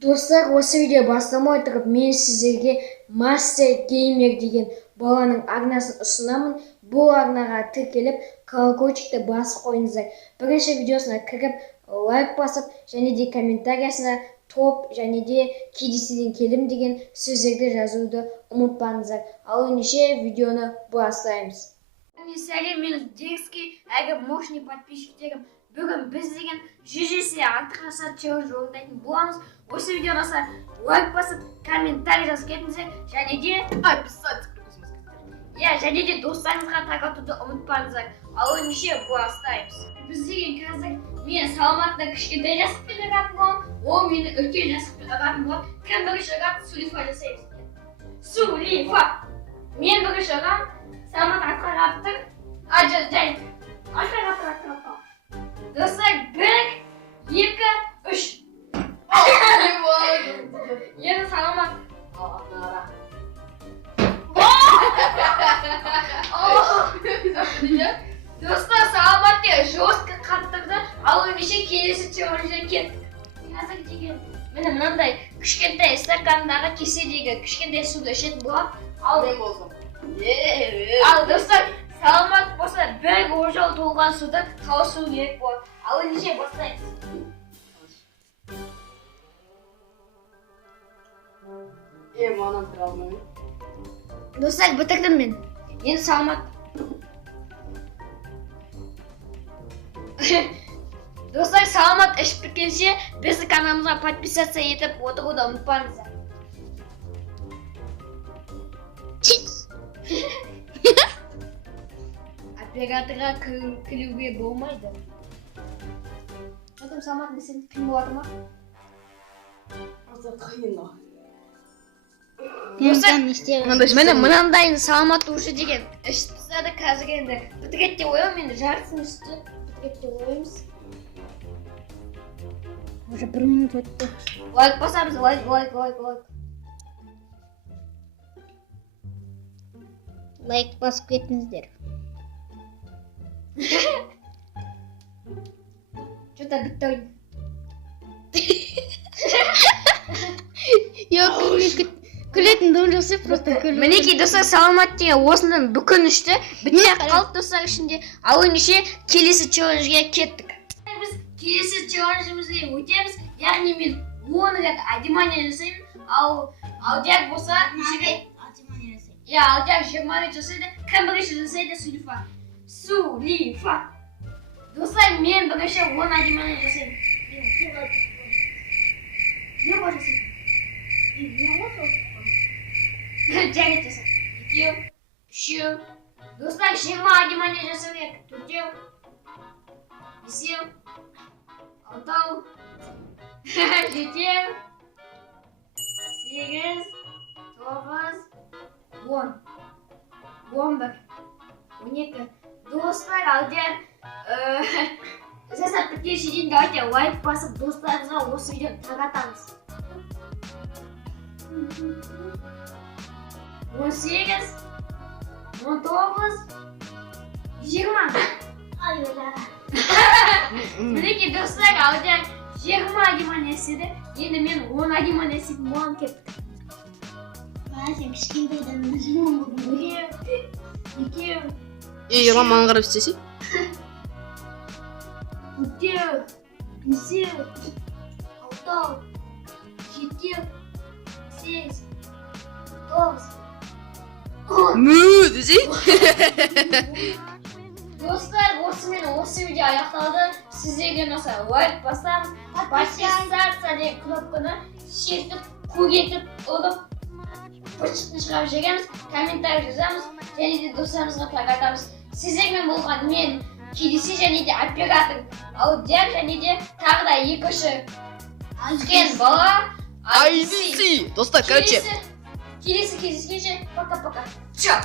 Достар, осы видео бастамай тұрып, мен сіздерге Master Gamer деген баланың арнасын ұсынамын. Бұл арнаға тіркеліп, колокольчикті басып қойыңыздар. Бірінші видеосына кіріп, лайк басып, және де комментариясына топ және де KDC'ден келдім деген сөздерді жазуды ұмытпаңыздар. Ал ендеше видеоны бастаймыз. Сәлем, мен Дерзкий, әгер мощный подписчиктерім. Бүгін біз деген 100 есе артық жасар челлендж орындайтын боламыз. Осы видеоны лайк басып, комментарий жазып кетіңіздер, және де және де достарыңызға таратуды ұмытпаңыздар. Ал ендеше бастаймыз. Біз деген қазір мен саламатта кішкентай жасықпен ұратын боламын, ол мені үлкен жасықпен ұратын болады. Кім бірінші ұрады, Сулифа жасаймыз. Сулифа! Мен бірінші ұрам, саламат артқа қарап тұр. Артқа. Достар, 1, 2, 3. Енді саламат. Достар, саламат те жестко қаттырды. Ал ендеше келесі челленджге кеттік. Қазір деген міне мынандай кішкентай стакандағы кеседегі кішкентай суды ішетін боламын. Ал достар, саламат болса бір ожал толған суды тауысу керек болады. Ал ендеше бастаймыз. Манан тұра алмаймын. Достар, бітірдім мен. Енді саламат. Достар, саламат ішіп біткенше біздің каналымызға подписаться етіп отыруды ұмытпаңыздар. Операторға кіруге болмайды. Отым саламат десең кім болады ма? Аса қиын. Міне мынандайын саламат ұшы деген ішіп тастады. Қазір енді бітіреді деп ойым, енді жартысын ішті бітіреді деп ойымыз. Уже 1 минут өтті. Лайк басамыз, лайк. Лайк басып кетіңіздер. Что-то бітті ойын. Күлетін дом жасай, просто күліп. Мінекей достар, саламат деген осының бүкін ішті. Бітте қалып достар ішінде. Ал ендеше келесі челленджге кеттік. Біз келесі челленджімізге өтеміз. Яғни мен 10 рет отжимание жасаймын. Ал Дияр болса нешеге? Ал Дияр 20 рет жасайды. Кім бірінші жасайды? Сулифа. Достар, мен бірінші 10 отжимание жасаймын. Не қой жасайды? Жарет жасап. 2, 3. Достар, 20 отжимание жасау керек. 4, 5, 6, 7, 8, 9, 10. 11, 12. Достар, алдияр жасап біткенше дейін давайте лайк басып достарымызға осы видеоны таратамыз. 18, 19, 20. Мінекей достар, алдияр 20 отжимание істеді. Енді мен 10 отжимание істейтін болам кеттік. Сен кішкентайдан өзім болдың. 2, Ерлан маған қарап істесе? 4, 5, 6, 7, 8, 9, 10. Мүү десе? Достар, осымен осы видео аяқталды. Сіздерге ұнаса лайк басамыз, подписаться деген кнопканы шертіп, көгетіп, ұрып, бұршықны шығарып жібереміз, комментарий жазамыз, және де достарымызға таратамыз. Сіздермен болған мен KDC және де оператор Алдияр және де тағы да екінші үлкен бала IDC. Достар, короче. Келесі кездескенше, пока-пока. Чао!